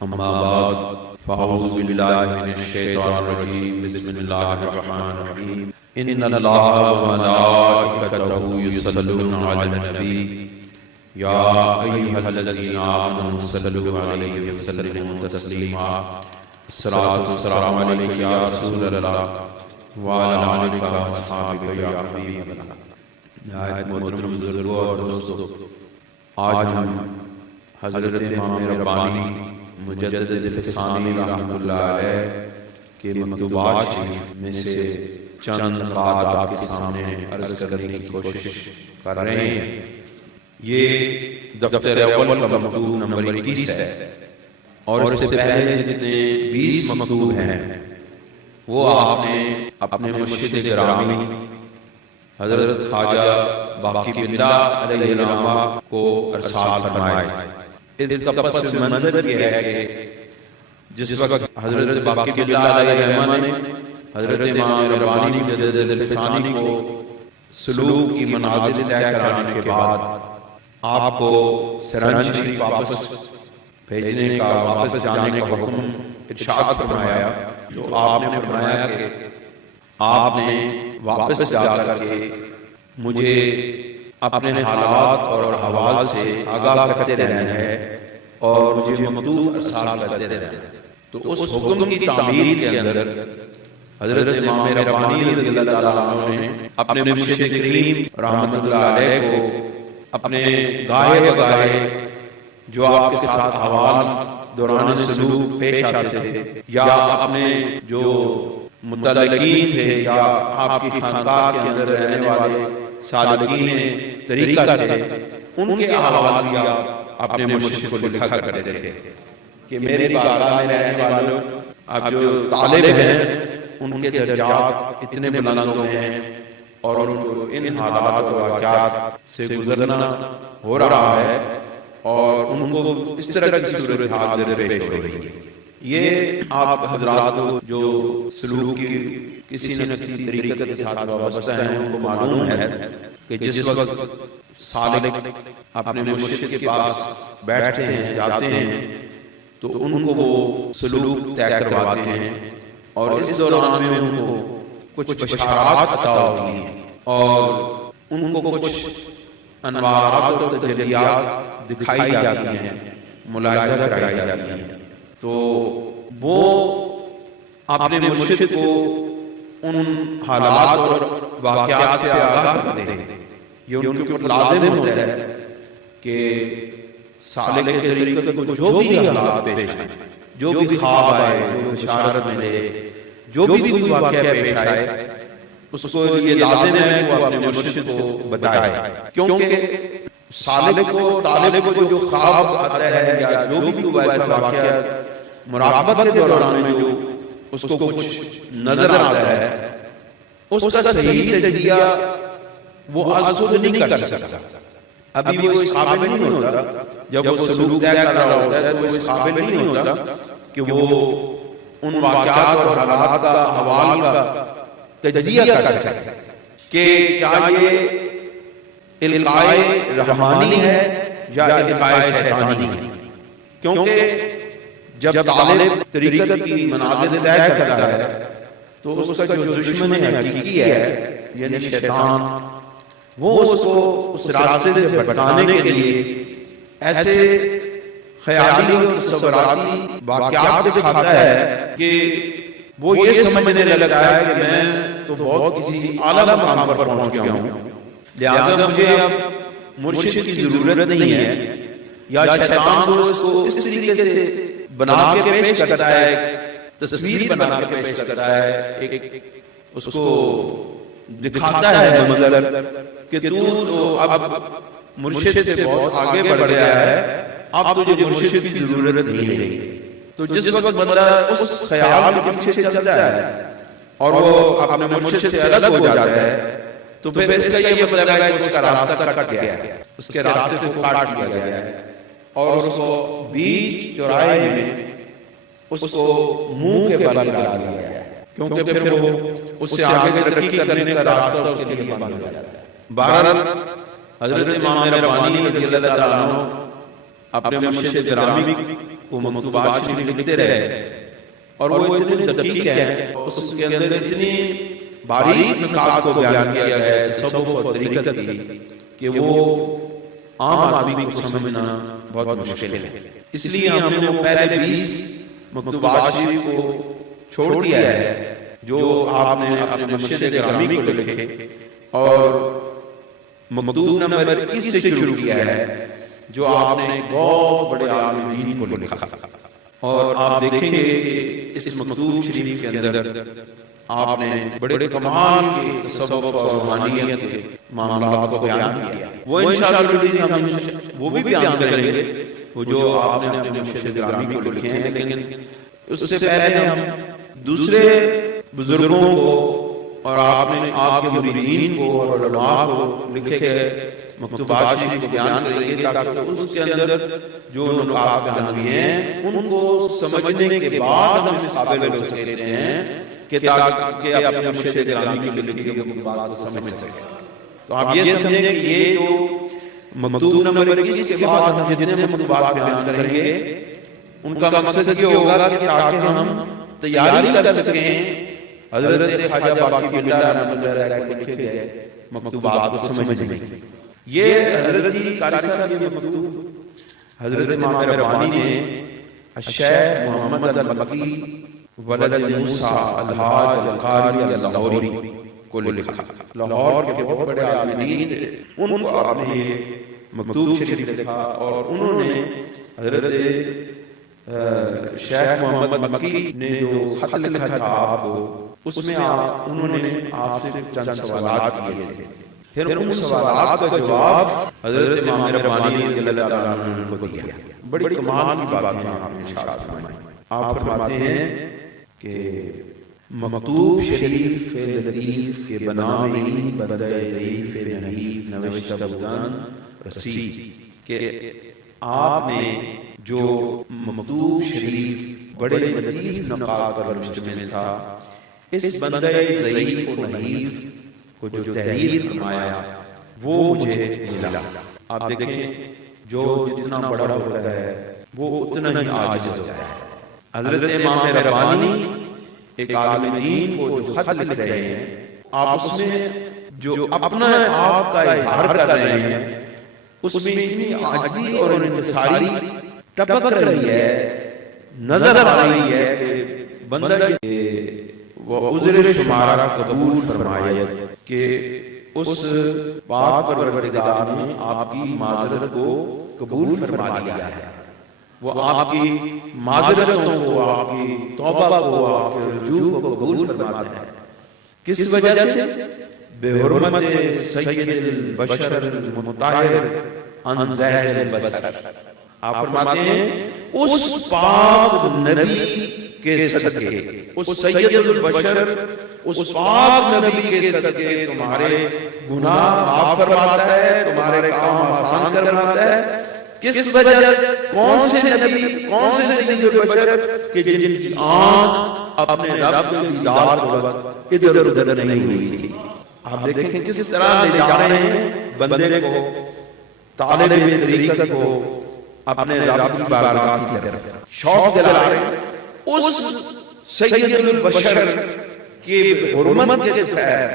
اما بعد فاعوذ باللہ من الشیطان الرجیم بسم اللہ الرحمن الرحیم ان اللہ وملائکتہ یصلون علی النبی یا ایھا الذین آمنوا صلوا علیہ وسلموا تسلیما الصلاۃ والسلام علیک یا رسول اللہ وعلی آلک واصحابک یا حبیب اللہ۔ نہایت محترم بزرگوں اور دوستوں، آج ہم حضرت امام ربانی مجدد الفسانی رحمۃ اللہ علیہ کے مکتوبات شریف میں سے چند نکات آپ کے سامنے عرض کرنے کی کوشش کر رہے ہیں۔ یہ دفتر اول کا مکتوب نمبر 21 ہے، اور اس سے پہلے جتنے 20 مکتوب ہیں وہ آپ نے اپنے مرشد گرامی حضرت خواجہ باقی باللہ علیہ الرحمہ کو ارسال فرمائے۔ اس کا پس منظر یہ ہے کہ جس وقت حضرت باقی باللہ علیہ الرحمہ نے حضرت امام ربانی مجدد الفسانی کو سلوک کی منازل طے کرانے کے بعد آپ کو سرہند شریف واپس بھیجنے کا، واپس جانے کا حکم ارشاد فرمایا، تو آپ نے فرمایا کہ آپ نے واپس جا کر کے مجھے اپنے حالات اور احوال سے آگاہ کرتے رہنا ہے اور مجھے مکتوب ارسال کرتے رہنا ہے۔ تو اس حکم کی تعمیل کے اندر حضرت امام ربانی رضی اللہ تعالیٰ عنہ نے اپنے مرشد کریم رحمۃ اللہ علیہ کو اپنے گاہے بگاہے جو آپ کے ساتھ احوال دوران سلوک پیش آتے تھے، یا اپنے جو متعلقین تھے یا آپ کی خانقاہ کے اندر رہنے والے سالکین طریقہ تھے، ان کے احوال بھی اپنے مرشد کو لکھا کرتے تھے کہ میری بارگاہ میں رہنے والوں، اب جو طالب ہیں ان کے درجات اتنے بلند ہیں اور ان کو ان حالات و واقعات سے گزرنا ہو رہا ہے اور ان کو اس طرح کی صورتحال درپیش ہو رہی ہے۔ یہ آپ حضرات جو سلوک کی کسی نہ کسی طریقے کے ساتھ وابستہ ہیں ان کو معلوم ہے کہ جس وقت سالک اپنے مرشد کے پاس بیٹھتے ہیں، جاتے ہیں، تو ان کو وہ سلوک طے کرواتے ہیں اور اس دوران میں ان کو کچھ بشارات عطا ہوتی ہیں اور ان کو کچھ انوارات و تجلیات دکھائی جاتی ہیں، ملاحظہ کرائی جاتی ہیں۔ تو وہ اپنے مرشد کو ان حالات اور واقعات سے آگاہ کرتے ہیں۔ یہ ان کے اوپر لازم ہوتا ہے کہ سالک کے طریقے کو جو بھی حالات پیش آئے، جو بھی خواب آئے، جو بشارت ملے، جو بھی کوئی واقعہ پیش آئے، اس کو یہ لازم ہے کہ وہ اپنے مرشد کو بتائے، کیونکہ سالک کو، طالب کو جو خواب آتا ہے یا جو بھی کوئی ایسا واقعہ مراقبت کے دوران میں جو اس کو کچھ نظر آتا ہے، اس کا صحیح تجزیہ وہ از خود نہیں کر سکتا۔ ابھی وہ اس قابل نہیں ہوتا، جب وہ سلوک طے کر رہا ہوتا ہے تو وہ اس قابل نہیں ہوتا کہ وہ ان واقعات اور حالات کا، احوال کا تجزیہ کر سکے کہ کیا یہ القائے رحمانی ہے یا القائے شیطانی ہے۔ کیونکہ جب طالب طریقت کی منازل طے کرتا ہے تو اس کا جو دشمن حقیقی ہے یعنی شیطان، وہ اس کو اس راستے سے بھٹکانے کے لیے ایسے خیالی اور تصوراتی واقعات دکھاتا ہے کہ وہ یہ سمجھنے لگتا ہے کہ میں تو بہت کسی اعلیٰ مقام پر پہنچ گیا ہوں، لہذا مجھے اب مرشد کی ضرورت نہیں ہے، یا شیطان اس کو اس طریقے سے بنا کے پیش کرتا ہے، تصویر بنا کے پیش کرتا ہے، ایک اس کو دکھاتا ہے منظر کہ تو اب مرشد سے بہت آگے بڑھ گیا ہے، اب تجھے مرشد کی ضرورت نہیں ہے۔ تو جس وقت بندہ اس خیال کے پیچھے چلتا ہے اور وہ اپنے مرشد سے الگ ہو جاتا ہے تو پھر اس کا یہ مطلب ہے کہ اس کا راستہ کٹ گیا ہے، اس کے راستے کو کاٹ لیا گیا ہے اور اس کو بیچ چوراہے میں اس کو منہ کے بل ڈال دیا گیا ہے، کیونکہ پھر وہ اس سے آگے ترقی کرنے کا راستہ اس کے لیے بند ہو جاتا ہے۔ بہرحال حضرت امام ربانی رضی اللہ تعالیٰ عنہ اپنے مرشد گرامی وہ مکتوبات شریف لکھتے رہے، اور وہ اتنے دقیق ہیں، اس کے اندر اتنی باریک نکات کو بیان کیا گیا ہے تصوف اور طریقت کی کہ وہ عام آدمی کو سمجھنا بہت مشکل ہے۔ اس لیے ہم نے وہ پہلے 20 مکتوبات شریف کو چھوڑ دیا ہے جو آپ نے اپنے مرشد گرامی کو لکھے، اور مکتوب نمبر 21 سے شروع کیا ہے جو آپ نے بہت بڑے عالم دین کو لکھا، اور آپ دیکھیں گے کہ اس مکتوب شریف کے اندر آپ نے بڑے کمال کے تصوف اور روحانیت کے معاملات کو بیان کیا۔ وہ انشاءاللہ ہم وہ بھی بیان کریں گے وہ جو آپ نے اپنے مرشد گرامی کو لکھے ہیں، لیکن اس سے پہلے ہم دوسرے بزرگوں کو اور آپ نے آپ کے مریدین کو اور علماء کو لکھے گئے مکتوبات شریف کو بیان کریں گے تاکہ اس کے اندر جو نکات بیان ہوئے ہیں ان کو سمجھنے کے بعد ہم اس قابل ہو سکتے ہیں کہ تاکہ اپنے مرشد گرامی کی لکھی ہوئی مکتوبات کو سمجھ سکیں۔ تو آپ یہ سمجھیں کہ یہ جو مکتوب نمبر 21 کے بعد ہم جتنے مکتوبات بیان کریں گے ان کا مقصد یہ ہوگا کہ تاکہ ہم تیاری کر سکیں حضرت خواجہ باقی اللہ رحمۃ اللہ علیہ کو لکھے گئے مکتوبات کو سمجھنے کی۔ یہ حضرت قاری صاحب یہ مکتوب حضرت امام ربانی نے الشیخ محمد المکی ولد موسیٰ الحاج القاری اللاہوری کو لکھا۔ لاہور کے بہت بڑے عالم دین تھے، ان کو آپ نے یہ مکتوب شریف لکھا، اور انہوں نے حضرت شیخ محمد مکی نے جو خط لکھا تھا آپ کو، اس میں انہوں نے آپ سے چند سوالات کیے تھے، پھر ان سوالات کا جواب حضرت امام ربانی رضی اللہ تعالیٰ عنہ نے ان کو دیا۔ بڑی کمال کی باتیں آپ نے ارشاد فرمائی۔ آپ فرماتے ہیں کہ مکتوب شریف لطیف کے بنامی بدع ضعیف نحیف نوشتہ بودن رسید، کہ آپ نے جو مکتوب شریف بڑے لطیف نکات پر مشتمل تھا، اس بدع ضعیف و نحیف کو جو تحریر فرمایا وہ مجھے ملا۔ آپ دیکھیں جو جتنا بڑا ہوتا ہے وہ اتنا ہی عاجز ہوتا ہے۔ حضرت امام ربانی ایک عالم دین کو جو خط لکھ رہے ہیں، آپ اس میں جو اپنا آپ کا اظہار کر رہے ہیں اس میں اتنی عاجزی اور انکساری ٹپک رہی ہے، نظر آ رہی ہے کہ بندہ وہ عذر شمارہ قبول فرمائے کہ اس پاک پروردگار نے آپ کی معذرت کو قبول فرما لیا ہے، وہ آپ کی معذرتوں کو، آپ کی توبہ کو، آپ کے رجوع کو قبول فرماتا ہے۔ کس وجہ سے؟ بے حرمت سید البشر المطہر عن زہر البصر۔ آپ فرماتے ہیں اس پاک نبی کے صدقے، اس سید البشر، اس پاک نبی کے صدقے تمہارے گناہ معاف فرماتا ہے، تمہارے کام آسان کرواتا ہے۔ کس وجہ؟ کون سے نبی، کون سے سید البشر کہ جن کی آنکھ اپنے رب کے دیدار کو ادھر ادھر نہیں ہوئی تھی۔ آپ دیکھیں کس طرح لے جا رہے ہیں بندے کو، طالب طریقت کو اپنے رب کی بارگاہ کی طرف شوق دلا رہے ہیں۔ اس سید البشر کی حرمت کے خیر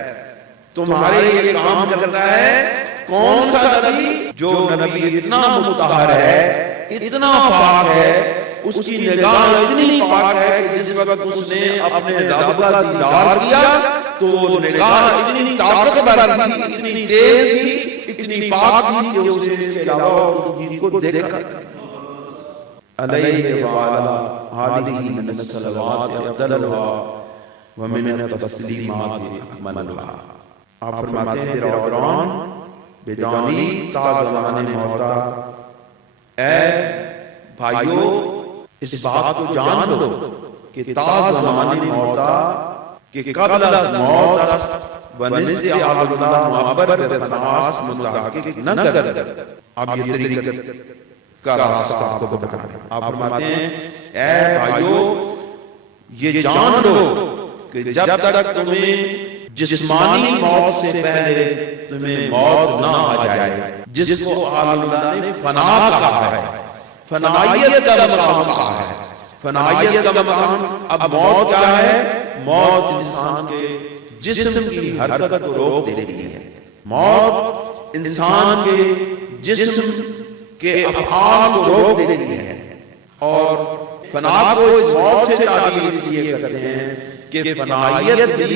تمہارے یہ کام کرتا ہے۔ کون سا نبی؟ جو نبی اتنا مطہر ہے، اتنا پاک ہے، اس کی نگاہ اتنی پاک ہے کہ جس وقت اس نے اپنے رب کا دیدار کیا تو وہ نگاہ اتنی طاقتور تھی، اتنی تیز تھی، اتنی پاک تھی کہ اس نے اس کے علاوہ کسی کو دیکھا۔ علیہ وعلی آلہ من الصلوات افضلھا ومن التسلیمات اکملھا۔ آپ فرماتے ہیں درودان بجانی تا زمان موتا، اے بھائیو اس بات کو جان لو کہ تا زمان موتا کہ قبل از موت است و نزد اللہ معبر بفناس متحقق نہ کر۔ اب یہ طریقت کا راستہ آپ کو بتا رہے ہیں۔ آپ فرماتے ہیں اے بھائیو یہ جان لو کہ جب تک تمہیں جسمانی موت سے پہلے تمہیں موت نہ آ جائے، جس کو اللہ نے فنا کہا ہے، فنائیت کا مقام کہاں ہے؟ فنائیت کا مقام، اب موت کیا ہے؟ موت انسان کے جسم کی حرکت کو روک دیتی ہے، موت انسان کے جسم کے افعال کو روک دیتی ہے، اور فنا کو اس موت سے تعبیر اس لیے کرتے ہیں کہ فنائیت بھی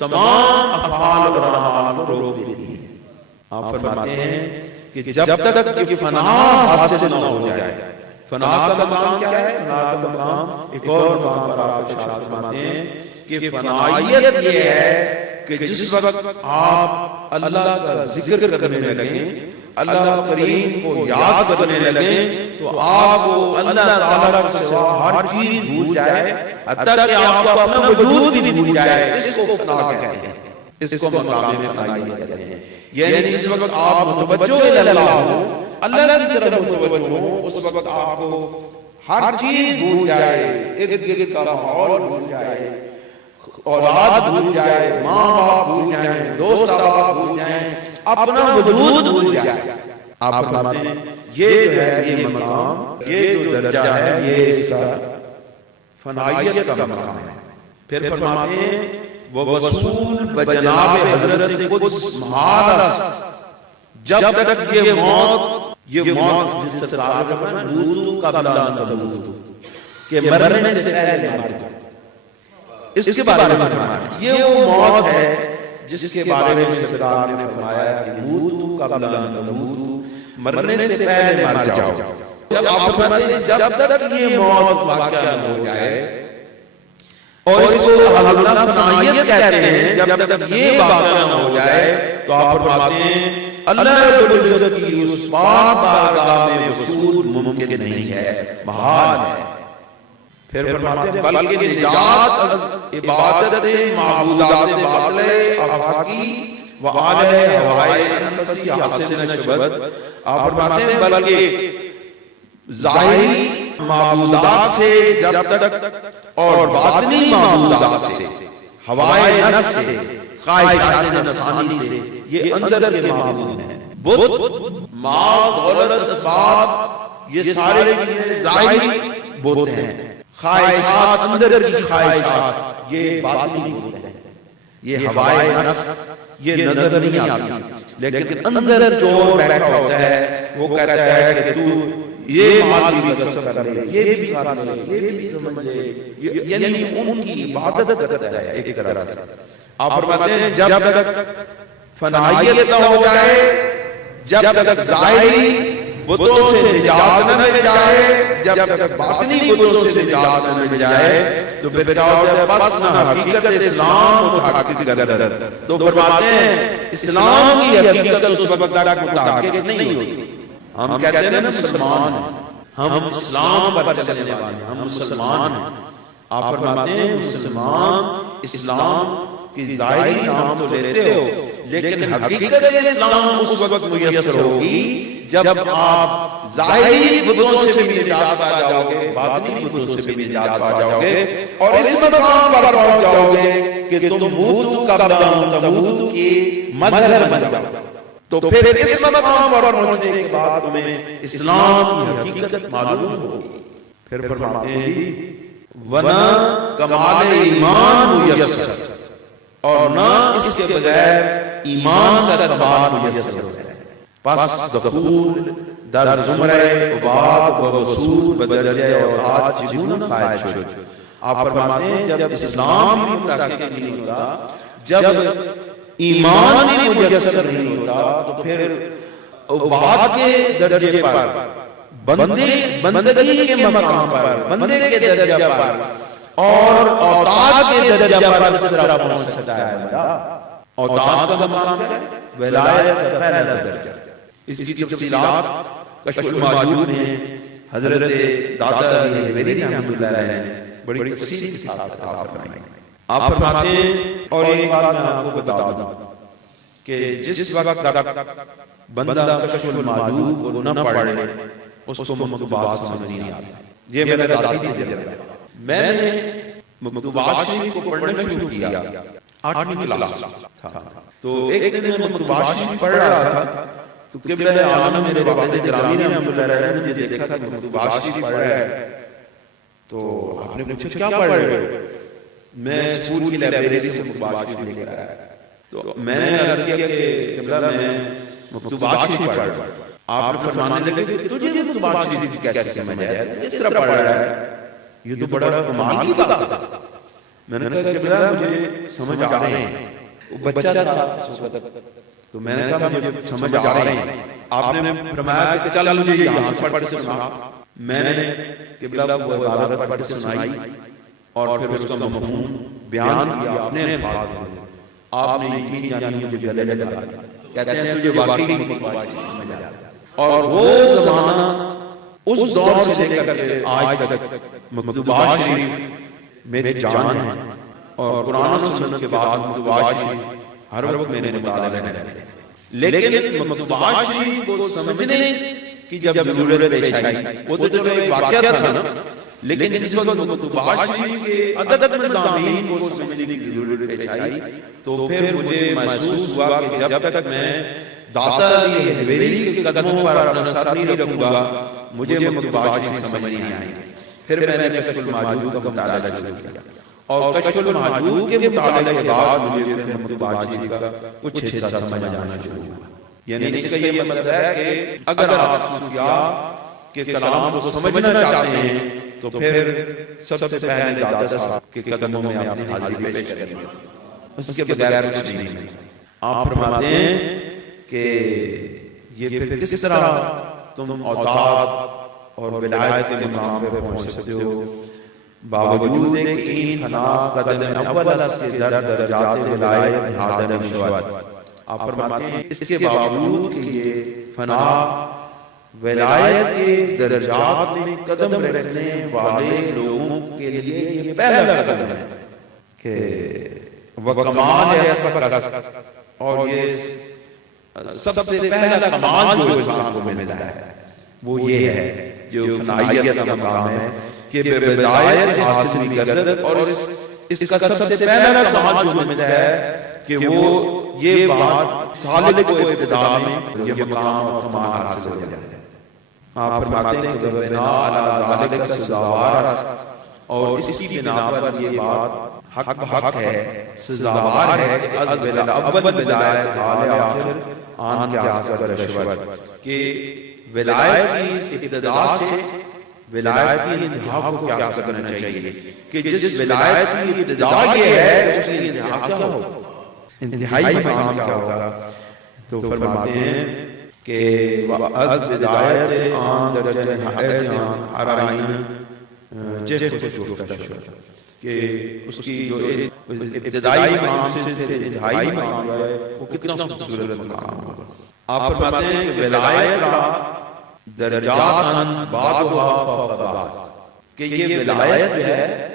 تمام افعال اور اعمال کو روک دیتی ہے۔ آپ فرماتے ہیں کہ جب تک یہ فنا حاصل نہ ہو جائے، فنا کا مقام کیا ہے؟ فنا کا مقام ایک اور مقام پر آپ ارشاد فرماتے ہیں کہ فنائیت یہ ہے کہ جس وقت آپ اللہ کا ذکر کرنے لگیں، اللہ کریم کو یاد کرنے لگیں، تو آپ کو اللہ تعالیٰ کے سوا ہر چیز بھول جائے، حتیٰ کہ آپ کو اپنا وجود بھی بھول جائے۔ اس کو فنا کہتے ہیں، اس کو مقام فنائیت کہتے ہیں۔ یعنی جس وقت آپ متوجہ اللہ ہوں، اللہ کی طرف متوجہ ہوں، اس وقت آپ کو ہر چیز بھول جائے، ارد گرد کا ماحول بھول جائے، اولاد بھول جائے، ماں باپ بھول جائیں، دوست احباب بھول جائیں، اپنا وجود بھول جائے۔ آپ فرماتے ہیں یہ جو ہے یہ مقام، یہ جو درجہ ہے، یہ اس کا فنائیت کا مقام ہے۔ پھر فرماتے ہیں وَوَصُولٌ بَجَنَابِ حضرت قدس مَعَادَ، جب تک یہ موت جس سے تعلق ہے موتو قبل ان تموتو، کہ مرنے سے پہلے مر جاؤ، اس کے بارے میں فرمایا یہ وہ موت ہے جس کے بارے میں سرکار نے فرمایا کہ موتو قبل ان تموتو، مرنے سے پہلے مر جاؤ۔ جب آپ فرماتے ہیں جب تک یہ موت واقع نہ ہو جائے، اور اس کو اللہ فنائیت کہتے ہیں، جب تک یہ واقع نہ ہو جائے، تو آپ فرماتے ہیں اللہ رب العزت کی اس پاک بارگاہ میں وصول ممکن نہیں ہے، محال ہے۔ پھر فرماتے ہیں بلکہ نجات از عبادت معبودات باطل افاقی وآلہ ہوائے انفسی حاصل نشبت۔ آپ فرماتے ہیں بلکہ ظاہری معبودات سے جب تک اور باطنی معبودات سے، ہوائے نفس سے، خواہشات نفسانی سے، یہ اندر کے معبود ہیں، بت، مال، دولت، اسباب، یہ سارے چیزیں ظاہری بت ہیں، خواہشات اندر کی خواہشات یہ باطنی بت ہیں، یہ ہوائے نفس یہ نظر نہیں آتی، لیکن اندر جو بیٹھا ہوتا ہے وہ کہتا ہے کہ تو یہ مال بھی قسم کر لے، یہ بھی کر لے، یہ بھی سمجھ لے، یعنی ان کی عبادت کرتا ہے ایک طرح سے۔ آپ فرماتے ہیں جب تک فنائیت نہ ہو جائے، جب تک ظاہری بتوں سے نجات نہ مل جائے، جب تک باطنی بتوں سے نجات نہ مل جائے، تو پھر کیا ہوتا ہے بس نہ حقیقت اسلام متحقق گردد۔ تو فرماتے ہیں اسلام کی حقیقت اس وقت تک متحقق نہیں ہوتی۔ ہم کہتے ہیں نا مسلمان ہیں، ہم اسلام پر چلنے والے ہیں، ہم مسلمان ہیں۔ آپ فرماتے ہیں مسلمان اسلام کی ظاہری نام تو لیتے ہو، لیکن حقیقت اسلام اس وقت میسر ہوگی جب آپ ظاہری بتوں سے بھی نجات پا جاؤ گے، باطنی بتوں سے بھی نجات پا جاؤ گے، اور اس مقام پر پہنچ جاؤ گے کہ تم موتو قبل ان تموتو کی مظہر بن جاؤ۔ تو پھر اس مقام پر پہنچنے کے بعد تمہیں اسلام کی حقیقت معلوم ہوگی۔ پھر فرماتے ہیں وَنَا کمال ایمان میسر، اور نہ اس کے بغیر ایمان کا کمال میسر ہوتا ہے۔ پس دخول در زمرہ عباد و وصول بدرجہ اور آج چگونه خواہد شد۔ آپ فرماتے ہیں جب اسلام بھی متحقق نہیں ہوتا، جب ایمان بھی میسر نہیں ہوتا، تو پھر عباد کے درجے پر، بندگی کے مقام پر، بندے کے درجے پر، اور اوتاد کے درجے پر اس طرح پہنچ سکتا ہے بندہ۔ اوتاد کا مقام کیا ہے؟ ولایت کا پہلا درجہ۔ اس کی تفصیلات کشف المحجوب میں حضرت داتا علی حویری رحمۃ اللہ علیہ نے بڑی تفصیل کے ساتھ عطا فرمائی۔ آپ فرماتے ہیں اور ایک بات میں آپ کو بتا دوں کہ جس وقت تک بندہ کشف المحجوب کو نہ پڑھ لے اس کو مکتوبات سمجھ نہیں آتا۔ یہ میرا ذاتی تجربہ ہے۔ میں نے مکتوبات شریف کو پڑھنا شروع کیا 8ویں کلاس تھا، تو ایک دن میں مکتوبات شریف پڑھ رہا تھا، تو قبلہ عالم میرے والد گرامی نے رحمۃ اللہ علیہ نے مجھے دیکھا کہ مکتوبات شریف پڑھ رہا ہے، تو آپ نے پوچھا کیا پڑھ رہے ہو؟ میں اسکول کی لائبریری سے مکتوبات شریف لے کر آیا، تو میں نے عرض کیا کہ قبلہ میں مکتوبات شریف پڑھ رہا ہوں۔ آپ نے فرمانے لگے کہ تجھے مکتوبات شریف کیسے سمجھ آیا، اس طرح پڑھ رہا ہے، یہ تو بڑا کمال کی بات ہے۔ میں نے کہا قبلہ مجھے سمجھ آ رہے ہیں، وہ بچہ تھا اس وقت، تو میں نے کہا مجھے سمجھ آ رہے ہیں۔ آپ نے فرمایا کہ چل مجھے یہاں سے پڑھ کے سنا۔ میں نے قبلہ کو عبارت پڑھ کے سنائی اور پھر اس کا مفہوم بیان کیا اپنے الفاظ میں۔ آپ نے یقین جانی مجھے گلے لگا دیا، کہتے ہیں تجھے واقعی مکتوبات شریف سمجھ آیا۔ اور وہ زمانہ اس دور سے لے کر کے آج تک مکتوبات شریف میری جان ہے، اور قرآن و سنت کے بعد مکتوبات شریف ہر وقت میرے مطالعے میں رہتے ہیں۔ لیکن مکتوبات شریف کو سمجھنے کی جب ضرورت پیش آئی، وہ تو چلو ایک واقعہ تھا نا، لیکن جس وقت مکتوبات شریف کے عدد مضامین کو سمجھنے کی ضرورت پیش آئی، تو پھر مجھے محسوس ہوا کہ جب تک میں داتا علی حویری کے قدموں پر اپنا سر نہیں رکھوں گا، مجھے مکتوبات شریف سمجھ نہیں آئے۔ پھر میں نے کشف المحجوب کا مطالعہ شروع کیا، اور کشف المحجوب کے مطالعے کے بعد مجھے پھر مکتوبات شریف کا کچھ حصہ سمجھ آنا شروع ہوا۔ یعنی اس کا یہ مطلب ہے کہ اگر آپ صوفیاء کے کلام کو سمجھنا چاہتے ہیں تو پھر سب سے پہلے داتا صاحب کے قدموں میں اپنی حاضری پیش کریں، اس کے بغیر کچھ نہیں ہے۔ آپ فرماتے ہیں کہ یہ پھر کس طرح تم اوتاد اور ولایت کے مقام پہ پہنچ سکتے ہو، باوجود کہ این فنا قدم اول سے در درجات ولایت نہادن شود۔ آپ فرماتے ہیں اس کے باوجود کہ یہ فنا ولایت کے درجات میں قدم رکھنے والے لوگوں کے لیے یہ پہلا قدم ہے کہ وہ کمال ہے، اور یہ سب سے پہلا کمال جو انسان کو ملتا ہے وہ یہ ہے جو فنائیت کا مقام ہے کہ بے بدایت حاصل گردد، اور اس کا سب سے پہلا کمال جو ملتا ہے کہ وہ یہ بات سالک کو ابتدا میں یہ مقام اور کمال حاصل ہو جاتا ہے۔ آپ فرماتے ہیں کہ بنا علی ذالک سزاوار است، اور اس کی بنا پر یہ بات حق ہے، سزاوار ہے کہ از اول ولایت حال آخر آن کے آسکر رشوت، کہ ولایت کی ابتدا سے ولایت کی انتہا کو کیا کرنا چاہیے، کہ جس ولایت کی ابتدا یہ ہے اس کی انتہا کیا ہو، انتہائی مقام کیا ہوگا۔ تو فرماتے ہیں کہ از بدایت آن درجہ نہایت آن ارائین جہ خوش گفتہ شد، کہ اس کی جو ابتدائی مقام سے پھر انتہائی مقام ہے وہ کتنا خوبصورت مقام ہوگا۔ آپ فرماتے ہیں کہ ولایت کا درجات بعضها فوق بعض، کہ یہ ولایت جو ہے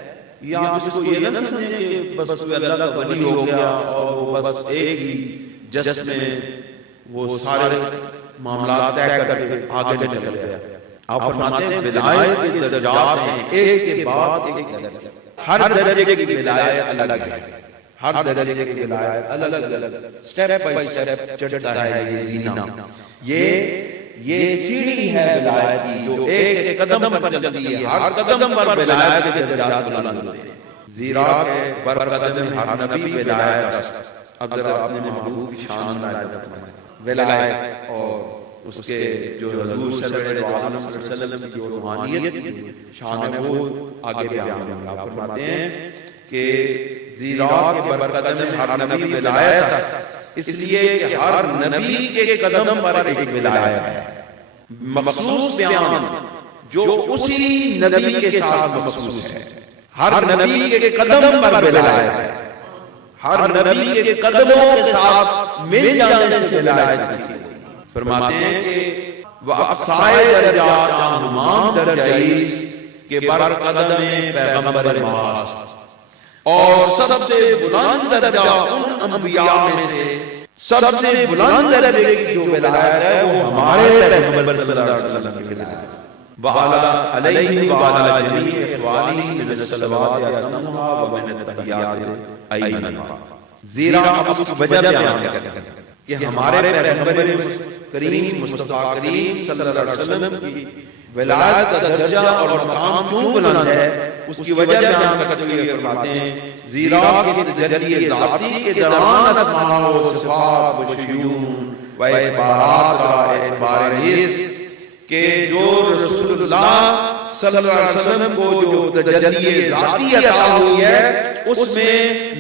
یا آپ اس کو یہ نہ سمجھیں کہ بس کوئی اللہ کا ولی ہو گیا اور وہ بس ایک ہی جسم میں وہ سارے معاملات طے کر کے آگے نکل گیا۔ آپ فرماتے ہیں ولایت کے درجات ہیں ایک کے بعد ایک درجہ، ہر درجے کی ولایت الگ ہے، ہر درجے کی ولایت الگ الگ سٹیپ بائی سٹیپ چڑھتا ہے یہ زینہ، یہ سیڑھی ہے ولایت کی جو ایک ایک قدم پر چلتی ہے، ہر قدم پر ولایت کے درجات بلند ہوتے ہیں، زیرا کہ بر قدم ہر نبی ولایت است۔ اب ذرا آپ نے محبوب کی شان ولایت اور اس کے جو حضور صلی اللہ علیہ وسلم کی جو روحانیت کی شان ہے وہ آگے بیان ہے۔ آپ فرماتے ہیں کہ زیرا کہ بر قدم ہر نبی ولایت است، اس لیے کہ ہر نبی کے قدم پر ایک ولایت ہے، مخصوص بیان جو اسی نبی کے ساتھ مخصوص ہے، ہر نبی کے قدم پر ولایت ہے، ہر نبی کے قدموں کے ساتھ مل جانے سے ولایت ہے۔ فرماتے ہیں کہ وَأَقْصَائِ دَرَجَاتِ ہمام درجائیس کے بر قدم پیغمبر ماست، اور سب سے بلند درجہ ان انبیاء میں سے سب سے بلند درجے کی جو ولایت ہے وہ ہمارے پیغمبر صلی اللہ علیہ وسلم کی ولایت ہے۔ وَعَلَىٰ عَلَيْهِ وَعَلَىٰ جَمِيعِ إِخْوَانِهِ مِنَ الصَّلَوَاتِ أَتَمُّهَا وَمِنَ التَّحِيَّاتِ أَيْمَنُهَا۔ زیرا اب اس وجہ بیان کرتے ہیں کہ ہمارے پیغمبر کریم مصطفیٰ کریم صلی اللہ علیہ وسلم کی ولایت کا درجہ اور مقام کیوں بلند ہے، اس کی وجہ بیان کرتے ہوئے فرماتے ہیں زیرا کہ تجلی ذاتی کے دوران اسماء و صفات و شیون و عبارات کا اعتبار نیز کہ جو رسول اللہ صلی اللہ علیہ وسلم کو جو تجلی ذاتی عطا ہوئی ہے اس میں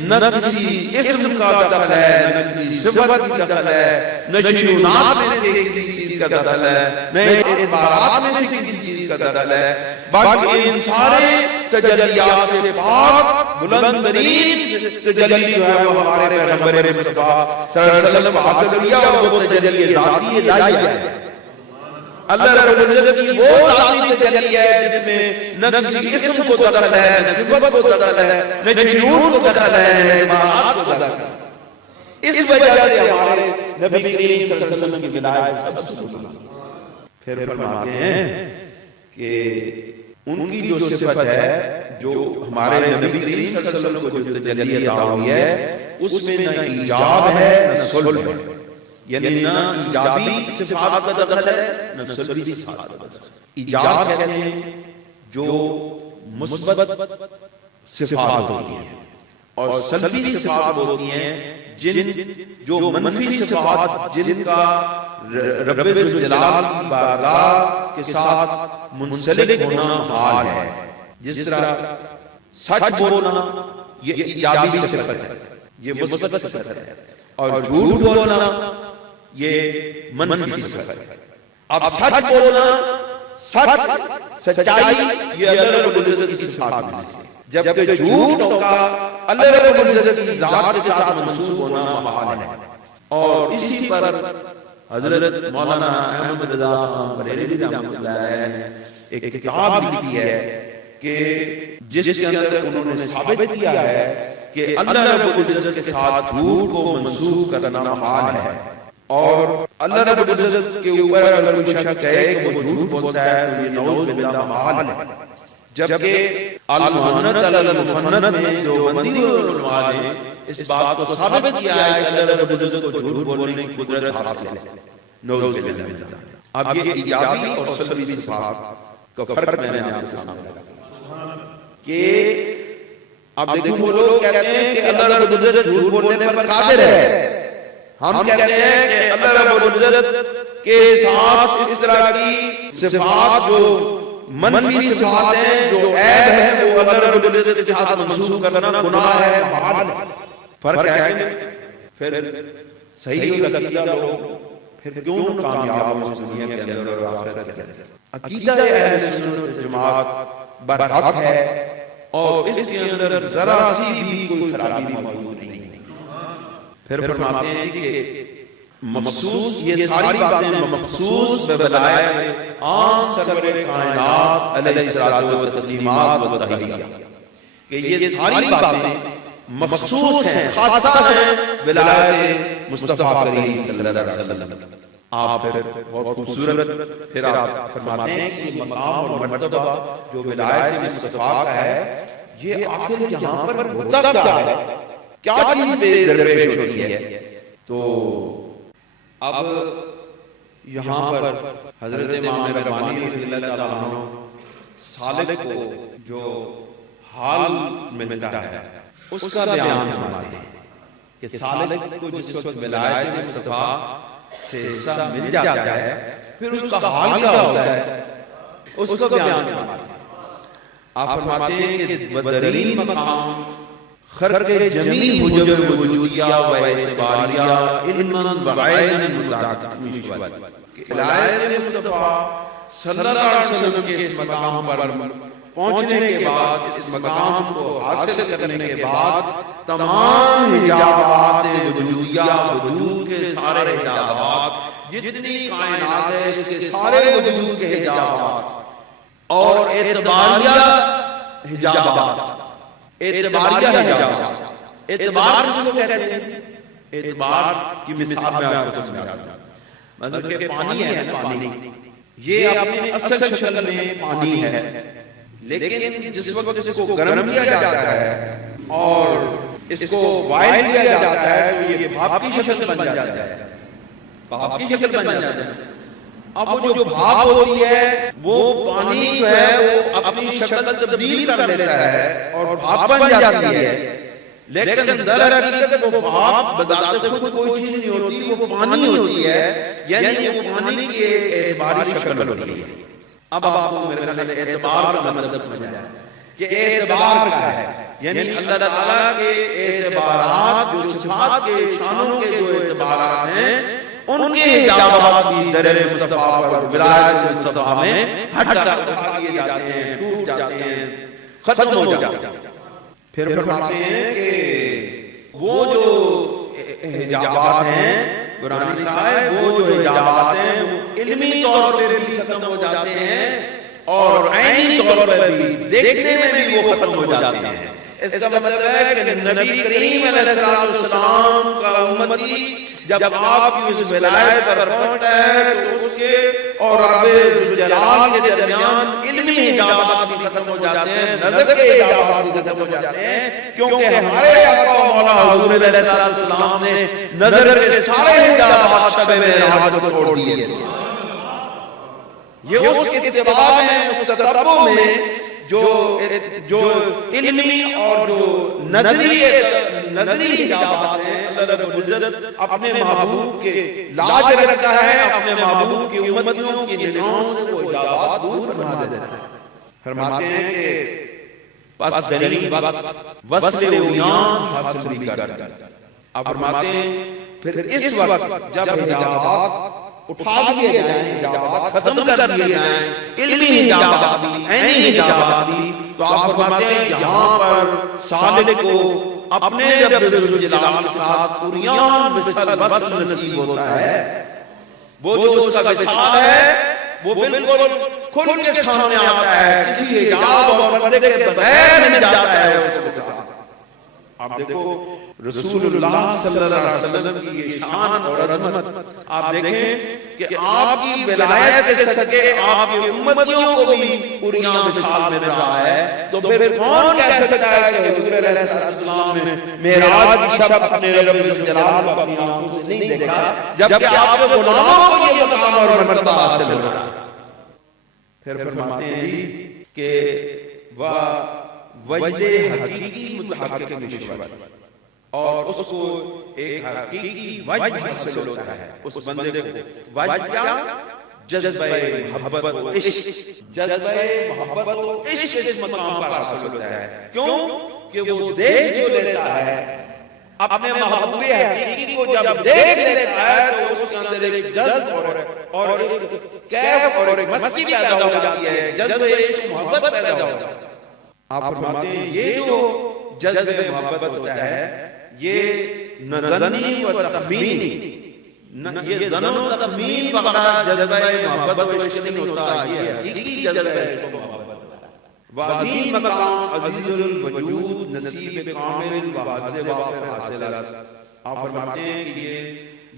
نہ کسی اسم کا دخل ہے، نہ کسی صفت کی دخل ہے، نہ شیونات میں سے کسی چیز کا دخل ہے، نہ اعتبارات میں سے کسی چیز کا دخل ہے، بلکہ ان سارے تجلیات سے پاک بلند ترین تجلی جو ہے وہ ہمارے پیغمبر مصطفیٰ صلی اللہ علیہ وسلم حاصل کیا، اور وہ تجلی ذاتی الہیہ ہے۔ اللہ رب العزت کی وہ ذاتی تجلی ہے جس میں نہ کسی اسم کو دخل ہے، نہ صفت کو دخل ہے، نہ شیون کو دخل ہے، نہ عبارات کو دخل ہے۔ اس وجہ سے ہمارے نبی کریم صلی اللہ علیہ وسلم کی ولایت سب سے بلند۔ پھر فرماتے ہیں کہ ان کی جو صفت ہے، جو ہمارے نبی کریم صلی اللہ علیہ وسلم کو جو تجلی عطا ہوئی ہے، اس میں نہ ایجاب ہے نہ سلب ہے، یعنی نہ ایجابی صفات کا دخل ہے نہ سلبی صفات کا دخل ہے۔ ایجاب کہتے ہیں جو مثبت صفات ہوتی ہیں، اور سلبی صفات ہوتی ہیں جو منفی صفات جن کا رب ذوالجلال کی بارگاہ کے ساتھ منسلک ہونا حال ہے۔ جس طرح سچ بولنا یہ ایجابی صفت ہے، یہ مثبت صفت ہے، اور جھوٹ بولنا یہ منفی صفت ہے۔ اب سچ بولنا، سچائی یہ اللہ رب العزت کی صفات میں سے، جبکہ جھوٹ کا اللہ رب العزت کی ذات کے ساتھ منسوب ہونا محال ہے۔ اور اسی پر حضرت مولانا احمد رضا خان بریلوی رحمۃ اللہ علیہ نے ایک کتاب لکھی ہے کہ جس کے اندر انہوں نے ثابت کیا ہے کہ اللہ رب العزت کے ساتھ جھوٹ کو منسوب کرنا محال ہے، اور اللہ رب العزت کے اوپر اگر کوئی شخص کہے کہ وہ جھوٹ بولتا ہے تو یہ نعوذ باللہ محال ہے۔ جبکہ المعنت علی المفند میں جو بندی علماء نے اس بات کو ثابت کیا ہے کہ اللہ رب العزت کو جھوٹ بولنے کی قدرت حاصل ہے، نعوذ باللہ۔ اب یہ ایجابی اور سلبی صفات کا فرق میں نے آپ کے سامنے رکھا کہ اب دیکھو وہ لوگ کہتے ہیں کہ اللہ رب العزت جھوٹ بولنے پر قادر ہے، ہم کہتے ہیں کہ اللہ رب العزت کے ساتھ اس طرح کی صفات جو منفی صفات ہیں، جو عیب ہے، وہ اللہ رب العزت کے ساتھ منسوب کرنا گناہ ہے، محال ہے۔ فرق ہے کہ پھر صحیح عقیدہ لوگ پھر کیوں کامیاب ہو اس دنیا کے اندر اور آخرت کے اندر؟ عقیدہ اہل سنت والجماعت برحق ہے، اور اس کے اندر ذرا سی بھی کوئی خرابی موجود نہیں۔ پھر فرماتے ہیں کہ مخصوص یہ ساری باتیں مخصوص بولایت آن سرور کائنات علیہ الصلوۃ والتسلیمات والتحیہ، کہ یہ ساری باتیں مخصوص ہیں، خاصہ ہیں ولایت مصطفیٰ کریم صلی اللہ علیہ وسلم۔ آپ پھر بہت خوبصورت پھر آپ فرماتے ہیں کہ یہ مقام اور مرتبہ جو ولایت مصطفیٰ کا ہے، یہ آخر یہاں پر ہوتا کیا ہے، کیا چیز درپیش ہوتی ہے؟ تو اب یہاں پر حضرت امام ربانی رضی اللہ تعالیٰ عنہ سالک کو جو حال ملتا ہے اس کا بیان فرماتے ہیں کہ سالک کو جس وقت ولایت مصطفیٰ سے حصہ مل جاتا ہے پھر اس کا حال کیا ہوتا ہے، اس کا بیان فرماتے ہیں۔ آپ فرماتے ہیں کہ بدرین مقام خرق جمیع حجب وجودیہ و اعتباریہ علما بعین متعقب، کہ ولایت مصطفیٰ صلی اللہ علیہ وسلم کے اس مقام پر پہنچنے کے بعد، اس مقام کو حاصل کرنے کے بعد، تمام حجابات وجودیہ، وجود کے سارے حجابات، جتنی کائنات ہے اس کے سارے وجود کے حجابات، اور اعتباریہ حجابات، اعتباریہ حجابات، اعتبار کس کو کہتے ہیں؟ اعتبار کی مثال میں آپ کو سمجھاتا ہوں۔ مثلا کہ پانی ہے نا، پانی یہ اپنے اصل شکل میں پانی ہے، لیکن جس وقت اس کو گرم کیا جاتا ہے اور اس کو بوائل کیا جاتا ہے تو یہ بھاپ کی شکل بن جاتا ہے۔ بھاپ کی شکل بن جاتے ہیں. اب وہ جو بھاپ ہوتی ہے وہ پانی جو ہے وہ اپنی شکل تبدیل کر لیتا ہے اور بھاپ بن جاتی ہے. لیکن در حقیقت وہ بھاپ بذات خود کوئی چیز نہیں ہوتی، وہ پانی ہوتی ہے، یعنی وہ پانی کی اعتباری شکل ہوتی ہے. اب آپ کو میرے خیال ہے اعتبار کا مطلب سمجھا ہے کہ اعتبار کیا ہے، یعنی اللہ تعالیٰ کے اعتبارات جو صفات کے شانوں کے جو اعتبارات ہیں ان کے حجابات بھی در مصطفیٰ پر ولایت مصطفیٰ میں ہٹ اٹھا دیے جاتے ہیں، ٹوٹ جاتے ہیں، ختم ہو جاتے ہیں. پھر فرماتے ہیں کہ وہ جو حجابات ہیں قرآن صاحب، وہ جو حجابات ہیں وہ علمی طور پر بھی ختم ہو جاتے ہیں اور عینی طور پر بھی دیکھنے میں بھی وہ ختم ہو جاتے ہیں. اس کا مطلب ہے کہ نبی کریم علیہ السلام کا امتی جب آپ کی اس ولایت پر پہنچتا ہے تو اس کے اور رب جلال کے درمیان علمی حجابات بھی ختم ہو جاتے ہیں، نظر کے حجابات بھی ختم ہو جاتے ہیں، کیونکہ ہمارے آقا و مولا حضور علیہ السلام نے نظر کے سارے حجابات شب معراج کو توڑ دیے. یہ اس اتباع میں، اس تتبع میں جو علمی اور جو نظری حجابات ہیں، اللہ رب العزت اپنے محبوب کے لاج رکھتا ہے، اپنے محبوب کی امتیوں کی نگاہوں سے وہ حجابات دور فرما دیتا ہے. فرماتے ہیں کہ پس دنی وقت وصل اویان حاصل بھی کرتا ہے. اب فرماتے ہیں پھر اس وقت جب حجابات اٹھا دیے جائیں، حجابات ختم کر دیے جائیں، علمی حجابات بھی، عینی حجابات بھی، تو آپ فرماتے ہیں یہاں پر سالک کو اپنے رب ذوالجلال کے ساتھ عریان وصل نصیب ہوتا ہے. وہ جو اس کا وصال ہے وہ بالکل کھل کے سامنے آتا ہے، کسی حجاب اور پردے کے بغیر مل جاتا ہے اس کے ساتھ. آپ دیکھو رسول اللہ صلی اللہ علیہ وسلم کی یہ شان اور عظمت آپ دیکھیں کہ آپ کی ولایت کے صدقے آپ کی امتیوں کو بھی عریان وصال مل رہا ہے. تو پھر کون کہہ سکتا ہے کہ حضور علیہ السلام نے معراج کی شب اپنے رب جلال کو اپنی آنکھوں سے نہیں دیکھا، جبکہ آپ کے غلاموں کو یہ مقام اور مرتبہ حاصل ہو رہا ہے. پھر فرماتے ہیں کہ وجد حقیقی متحقق نشوت، اور اس کو ایک حقیقی وجد حاصل ہوتا ہے. اس بندے کو وجد کیا؟ جذبہ محبت و عشق، جذبہ محبت و عشق اس مقام پر حاصل ہوتا ہے. کیوں کہ وہ دیکھ جو لیتا ہے اپنے محبوب حقیقی کو، جب دیکھ لیتا ہے تو اس کے اندر ایک جذب اور ایک کیف اور ایک مستی پیدا ہو جاتی ہے، جذبہ عشق محبت پیدا ہو جاتی ہے. آپ فرماتے ہیں یہ جو جذبہ محبت ہوتا ہے یہ نہ ظنی و تخمینی، یہ ظن و تخمین وغیرہ جذبہ محبت و عشق نہیں ہوتا، یہ حقیقی جذبہ عشق و محبت ہوتا ہے. وعظیم مقام عزیز الوجود نصیب کامل وعز وافر حاصل است. آپ فرماتے ہیں کہ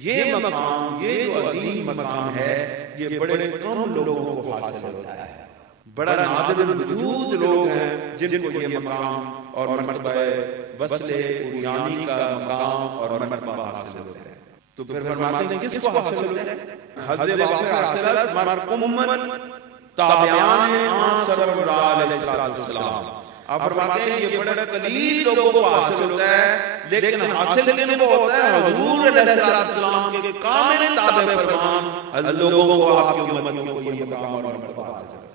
یہ مقام، یہ جو عظیم مقام ہے یہ بڑے کم لوگوں کو حاصل ہوتا ہے. بڑا نادر الوجود لوگ ہیں جن کو یہ مقام اور مرتبہ وصل عریانی کا مقام اور مرتبہ حاصل ہوتا ہے. تو پھر فرماتے ہیں کس کو حاصل ہوتا ہے؟ حضرت وافر حاصل است مرکمن تابعان آن سرور علیہ السلام. آپ فرماتے ہیں یہ بڑا قلیل لوگوں کو حاصل ہوتا ہے، لیکن حاصل کن کو ہوتا ہے حضور علیہ السلام کے کامل تابع فرمان لوگوں کو، آپ کی امتیوں کو یہ مقام اور مرتبہ حاصل ہوتا ہے.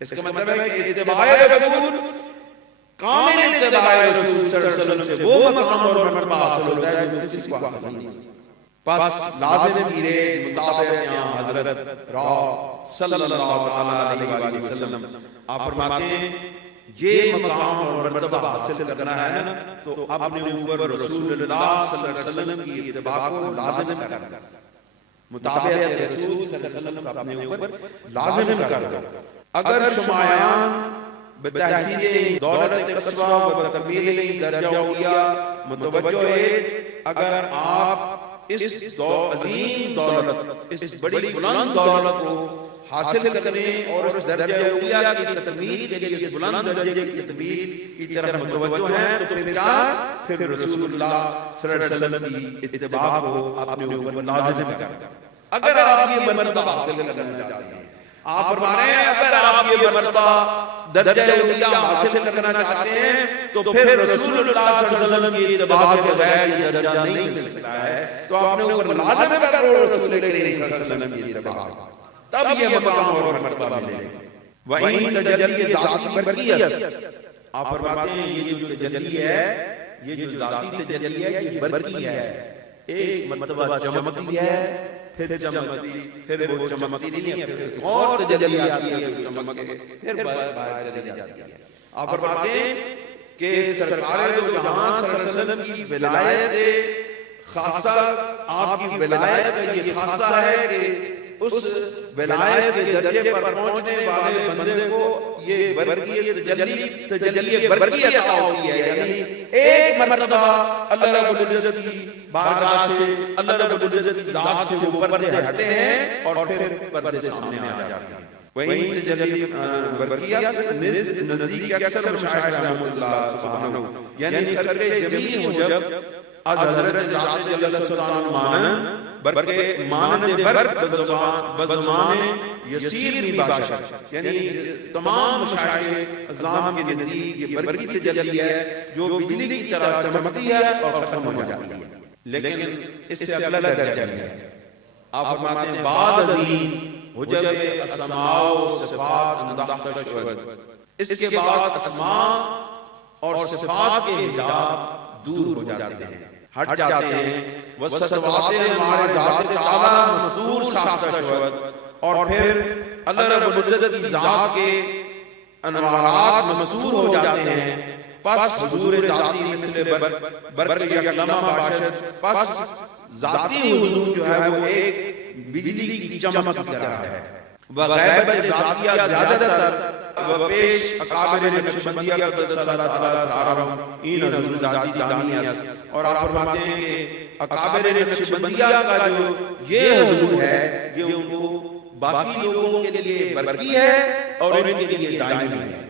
اس کا مطلب ہے کہ اتباع رسول، کامل اتباع رسول صلی اللہ علیہ وسلم سے وہ مقام اور مرتبہ حاصل ہوتا ہے جو کسی کو حاصل نہیں. پس لازم میرے مطابق حضرت را صلی اللہ علیہ وآلہ وسلم آپ فرماتے ہیں یہ مقام اور مرتبہ حاصل کرنا ہے نا تو اپنے اوپر رسول اللہ صلی اللہ علیہ وسلم کی اتباع کو لازم کرنا، مطابق رسول صلی اللہ علیہ وسلم کا اپنے اوپر لازم کرنا. اگر شمایان بتحصیل دولت قصوہ و تکمیل درجہ اولیاء متوجہ ہے، اگر آپ اس عظیم دولت، اس بڑی بلند دولت کو حاصل کرنے اور اس درجہ اولیاء کی تکمیل کے لیے اس بلند درجے کی تکمیل کی طرف متوجہ ہیں تو پھر کیا؟ پھر رسول اللہ صلی اللہ علیہ وسلم کی اتباع کو اپنے اوپر لازم کریں۔ اگر آپ یہ مرتبہ حاصل کرنا چاہتے ہیں، آپ فرما رہے ہیں اگر آپ یہ مرتبہ درجہ اولیاء حاصل کرنا چاہتے ہیں تو پھر رسول اللہ صلی اللہ علیہ وسلم کی اتباع کے بغیر یہ درجہ نہیں مل سکتا ہے، تو آپ نے اوپر لازم کرو رسول کریم صلی اللہ علیہ وسلم کی اتباع، تب یہ مقام اور مرتبہ ملے۔ وَإِن تجلی ذاتی برقیت، آپ فرماتے ہیں یہ جو تجلی ہے، یہ جو ذاتی تجلی ہے یہ برقی ہے، ایک مرتبہ چمکتی ہے پھر چمکتی، پھر وہ چمکتی نہیں ہے، پھر اور تجلی آتی ہے جو چمک کے پھر باہر چلی جاتی ہے۔ آپ فرماتے ہیں کہ سرکار دو جہاں صلی اللہ علیہ وسلم کی ولایت خاصہ، آپ کی ولایت کا یہ خاصہ ہے کہ اس ولایت کے درجے پر پہنچنے والے بندے کو یہ برقی تجلی برقی عطا ہوتی ہے، یعنی ایک مرتبہ اللہ رب العزت کی بارگاہ سے، اللہ رب العزت کی ذات سے وہ پردے ہٹتے ہیں اور پھر پردے سامنے آ جاتے ہیں۔ وہیں تجلی برقیت نزدیک اکثر مشاہد رحمۃ اللہ سبحانہ، یعنی خلق جمیع ہو جب از حضرت ذات جل سلطان مانن برکہ مانند برق بزمان یسیر می باشد، یعنی تمام مشاہد اعظام کے نزدیک یہ برقی تجلی ہے جو بجلی کی طرح چمکتی ہے اور ختم ہو جاتی ہے، لیکن اس سے اگلا درجہ ہے۔ آپ فرماتے ہیں بعد ازین حجب اسماء و صفات انداختش شد، اس کے بعد اسماء اور صفات کے حجاب دور ہو جاتے ہیں، ہٹ جاتے ہیں، وصفات ہمارے ذات تعالی مستور ساختہ شد، اور پھر اللہ رب العزت کی ذات کے انوارات مستور ہو جاتے ہیں، پس حضور ذاتی مثل برق یک لمحہ باشد، پس ذاتی حضور جو ہے وہ ایک بجلی کی چمک کی طرح ہے، وغیبت ذاتیہ زیادہ تر وپیش اکابر نقشبندیہ قدس اللہ تعالیٰ سارم این حضور ذاتی دانی است، اور آپ فرماتے ہیں کہ اکابر نقشبندیہ کا جو یہ حضور ہے یہ ان کو باقی لوگوں کے لیے برقی ہے اور ان کے لیے دائمی ہے،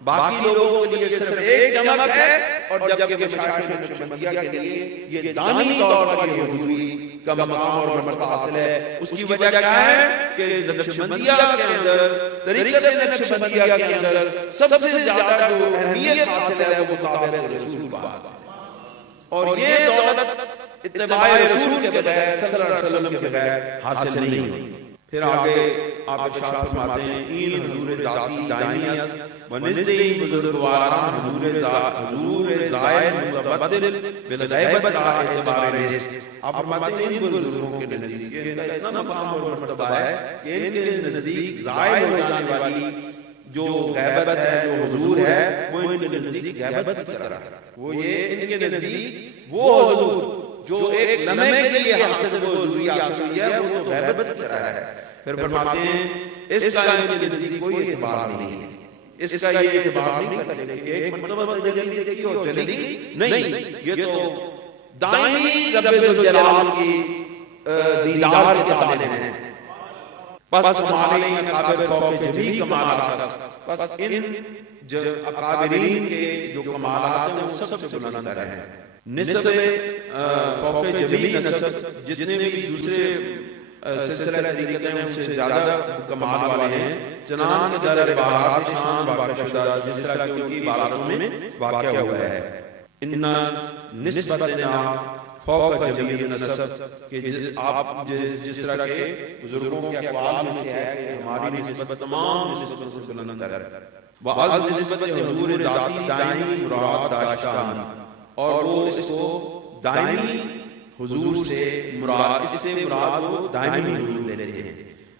باقی لوگوں کے لیے صرف ایک چمک ہے، اور جبکہ مشاہد نقشبندیہ کے لیے یہ دائمی طور پر یہ حضوری کا مقام اور مرتبہ حاصل ہے۔ اس کی وجہ کیا ہے کہ نقشبندیہ کے اندر، طریقت نقشبندیہ کے اندر سب سے زیادہ جو اہمیت حاصل ہے وہ مطابق رسول پاک، اور یہ دولت اتباع رسول کے بغیر صلی اللہ علیہ وسلم کے بغیر حاصل نہیں ہوتی۔ پھر آگے آپ ارشاد فرماتے ہیں این حضور ذاتی دائمی است و نزد این بزرگواران حضور زائد متبدل بالغیبت کا اعتبار نیست۔ آپ فرماتے ہیں ان بزرگوں کے نزدیک ان کا اتنا مقام اور مرتبہ ہے کہ ان کے نزدیک زائد ہو جانے والی جو غیبت ہے، جو حضور ہے، وہ ان کے نزدیک غیبت کی طرح ہے، وہ یہ ان کے نزدیک وہ حضور جو ایک لمحے کے لیے حاصل وہ حضوری حاصل ہوئی ہے وہ تو غیبت کی طرح ہے۔ پھر فرماتے ہیں اس کا ان کے نزدیک کوئی اعتبار نہیں ہے، اس کا یہ اعتبار نہیں کرتے کہ ایک مرتبہ تجلی دیکھی اور چلے گی، نہیں، یہ تو دائمی رب الجلال کی دیدار کے طالب ہیں۔ پس ہمارے اکابر فوق جمیع کمالات، پس ان اکابرین کے جو کمالات ہیں وہ سب سے بلند تر ہیں، نسب فوق جمیع نسب جتنے بھی دوسرے سلسلہ طریقتیں ہیں ان سے زیادہ کمال والے ہیں، چنانکہ در عبارات شان واقع شدہ جس طرح کی ان کی عباراتوں میں واقع ہوا ہے۔ انہا نسبتنا فوق جمیع نسب، کہ آپ جس طرح کے بزرگوں کے اقوال میں سے ہے کہ ہماری نسبت تمام نسبتوں سے بلند ہے، وَعَلْ نسبت حضور ذاتی دائمی مراد داشتان، اور وہ اس کو دائمی حضور سے مراد، اس سے مراد وہ دائمی حضور لیتے ہیں۔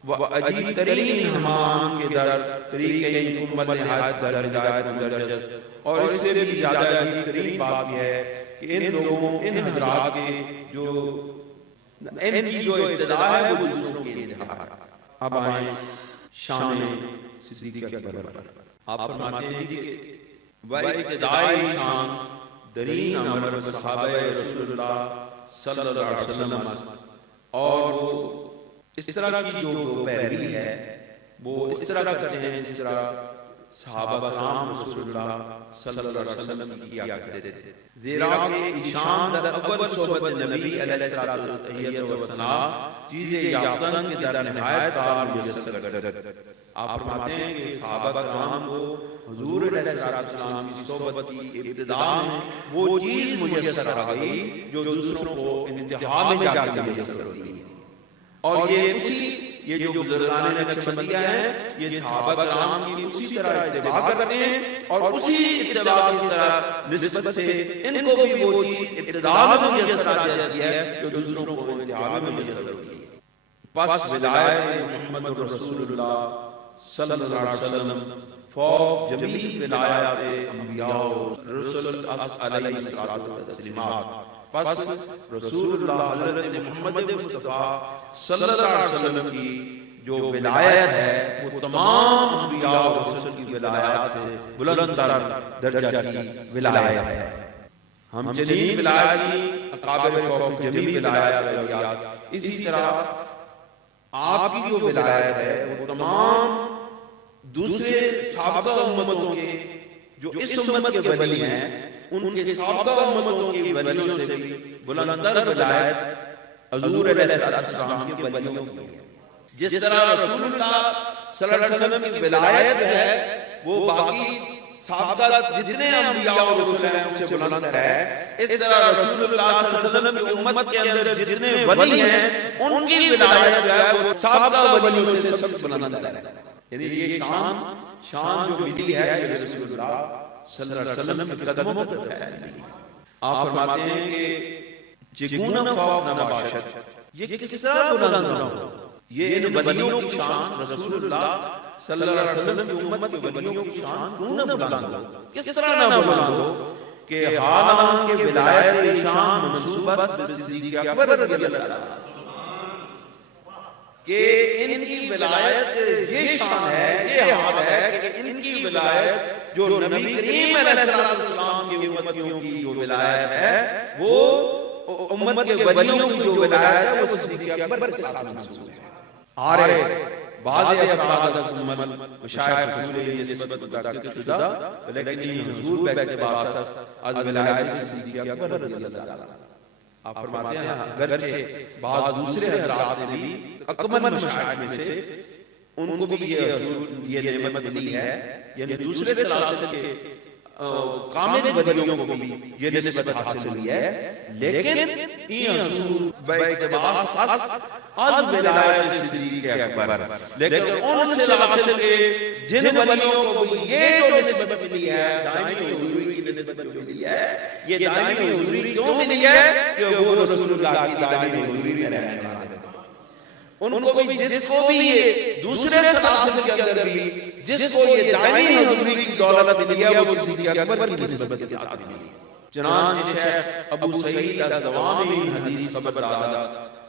وَعَجِیب ترین ہمان کے در طریقے مکمل نہایت در ہدایت مندرجس، اور اس سے بھی زیادہ عجیب ترین بات یہ ہے کہ ان لوگوں، ان حضرات کے جو ان کی جو ابتدا ہے وہ دوسروں کی انتہا ہے۔ اب آئیں شان صدیق اکبر پر۔ آپ فرماتے ہیں کہ وَابتدائی شان درین امر صحابہ رسول اللہ صلی اللہ علیہ وسلم، اور اس طرح کی جو پیروی ہے وہ اس طرح کرتے ہیں جس طرح صحابہ کرام رسول اللہ صلی اللہ علیہ وسلم کیا کرتے تھے، زیرا کہ ایشان در اول صحبت نبی علیہ الصلوۃ والسلام چیزیں یافتن کے در نہایت کار میسر گردد۔ آپ فرماتے ہیں کہ صحابہ کرام کو حضور علیہ السلام کی صحبت کی ابتدا میں وہ چیز میسر آ گئی جو دوسروں کو انتہا میں جا کے میسر ہوتی ہے، اور یہ جو بزرگان نقشبندیہ ہیں یہ صحابہ کرام کی اسی طرح اتباع کرتے ہیں، اور اسی اتباع کی طرح نسبت سے ان کو بھی وہ چیز ابتدا میں میسر آ جاتی ہے جو دوسروں کو انتہا میں میسر ہوتی ہے۔ پس ولایت محمد رسول اللہ صلی اللہ علیہ وسلم فوق جمیع ولایات انبیاء و رسل علیہ الصلوۃ والتسلیمات، پس رسول اللہ حضرت محمد مصطفیٰ صلی اللہ علیہ وسلم کی جو ولایت ہے وہ تمام انبیاء و رسل کی ولایات سے بلند درجہ کی ولایت ہے۔ ہم جنین ولایت کی قابل فوق جمیع ولایات الیاس، اسی طرح آپ کی جو ولایت ہے وہ تمام دوسرے سابقہ امتوں کے جو اس امت کے ولی ہیں ان کے سابقہ امتوں کے ولیوں سے بھی بلندر ولایت حضور علیہ السلام کے ولیوں کی ہے۔ جس طرح رسول اللہ صلی اللہ علیہ وسلم کی ولایت ہے وہ باقی سابقہ جتنے انبیاء و رسول ہیں ان سے بلند ہے، اس طرح رسول اللہ صلی اللہ علیہ وسلم کی امت کے اندر جتنے ولی ہیں ان کی ولایت جو ہے وہ سابقہ ولیوں سے سب سے بلند ہے۔ یعنی یہ شان جو ملی ہے یہ رسول اللہ صلی اللہ علیہ وسلم کے قدموں پر ہے۔ آپ فرماتے ہیں کہ چگونه فوق نباشد، یہ کس طرح بلند نہ ہو، یہ ان ولیوں کی شان رسول اللہ صلی اللہ علیہ وسلم کی امت کے ولیوں کی شان کیوں نہ بلند ہو، کس طرح نہ بلند ہو کہ حالانکہ ولایت کی شان منسوبہ صدیق اکبر رضی اللہ عنہ کہ ان کی ولایت یہ شان ہے، یہ حال ہے کہ ان کی ولایت جو نبی کریم علیہ السلام کی امتیوں کی جو ولایت ہے وہ امت کے ولیوں کی جو ولایت ہے وہ صدیق اکبر کے ساتھ منسوب ہے۔ آرے بعض افراد امت مشایخ حضور یہ نسبت متعلق شدہ لیکن یہ حضور بیت باسط از ولایت صدیق اکبر رضی اللہ عنہ۔ آپ فرماتے ہیں اگرچہ بعض دوسرے حضرات نے بھی اکمل مشایخ میں سے ان کو بھی یہ نعمت ملی ہے، یعنی دوسرے سلاسل کے کامل ولیوں کو بھی یہ نسبت حاصل ہوئی ہے، لیکن یہ حضور بیت باسط از ولایت صدیق اکبر، لیکن ان سلاسل کے جن ولیوں کو بھی یہ جو نسبت ملی ہے دائمی حضوری کی نسبت جو ملی ہے، یہ دائمی حضوری کیوں ملی ہے کہ وہ رسول اللہ کی دائمی حضوری میں رہنے والے ہیں۔ ان کو بھی جس کو بھی یہ دوسرے سلاسل کے اندر بھی جس کو یہ دائمی حضوری کی دولت ملی ہے وہ صدیق اکبر کی نسبت کے ساتھ ملی ہے۔ چنانچہ شیخ ابو سعید الدوامی حدیث خبر دادا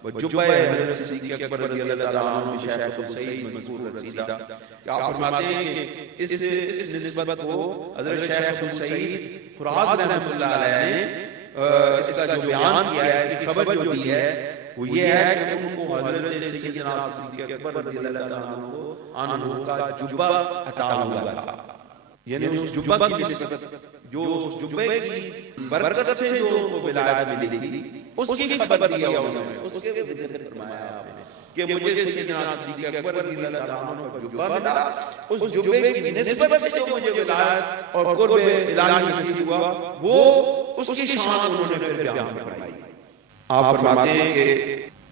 وجبہ حضرت صدیق اکبر رضی اللہ عنہ شیخ ابو سعید مذکور رسیدہ کہ آپ فرماتے ہیں کہ اس نسبت کو حضرت شیخ ابو سعید فراز رحمۃ اللہ علیہ نے اس کا جو بیان کیا ہے، اس کی خبر جو دی ہے وہ یہ ہے کہ ان کو حضرت سیدنا صدیق اکبر رضی اللہ عنہ کا جبہ عطا ہوا تھا، یعنی اس جبہ کی نسبت جو جبے کی برکت سے جو ان کو ولایت ملی تھی اس کی خبر دیا انہوں نے، اس کے ذکر فرمایا آپ نے کہ مجھے سیدنا صدیق اکبر رضی اللہ عنہ کا جبہ ملا، اس جبے کی نسبت سے جو مجھے ولایت اور قرب الہی نصیب ہوا وہ اس کی شان انہوں نے پھر بیان فرمائی۔ آپ فرماتے ہیں کہ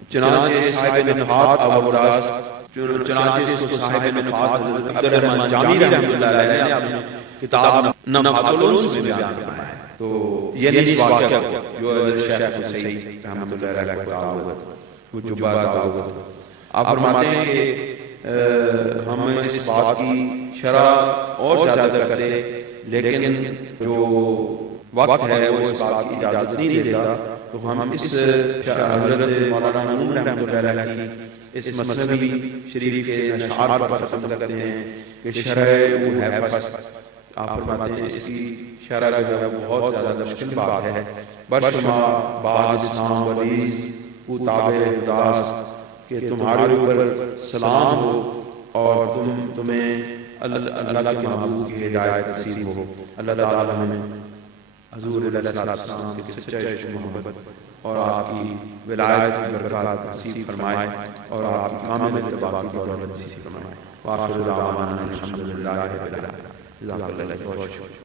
چنانچہ صاحب نفحات آورداز، چنانچہ اس کو صاحب نفحات عبد الرحمن جامی رحمۃ اللہ علیہ نے اپنی کتاب نفحات الانس میں بیان فرمایا ہے۔ تو یہ نہیں واقعہ جو شیخ سعید رحمۃ اللہ علیہ کو تعاوت وہ جبہ تعاوت، آپ فرماتے ہیں کہ ہم اس بات کی شرح اور زیادہ کرتے لیکن جو وقت ہے وہ اس بات کی اجازت نہیں دیتا، تو ہم اس حضرت مولانا نور رحمۃ اللہ علیہ کی اس مثنوی شریف کے اشعار پر ختم کرتے ہیں کہ شرح وہ ہے فصل۔ آپ فرماتے ہیں اس کی شرح جو ہے بہت زیادہ مشکل بات ہے، برشما بعد اسلام ولیز او تابع اداس کہ تمہارے اوپر سلام ہو اور تمہیں اللہ کے محبوب کی ہدایت نصیب ہو۔ اللہ تعالیٰ ہمیں حضور علیہ السلام کے سچے عشق محبت اور آپ کی ولایت کی برکات نصیب فرمائے اور آپ کی کامل اتباع کی دولت نصیب فرمائے۔ وآخر دعوانا الحمد للہ رب العالمین۔ جزاک اللہ خیر۔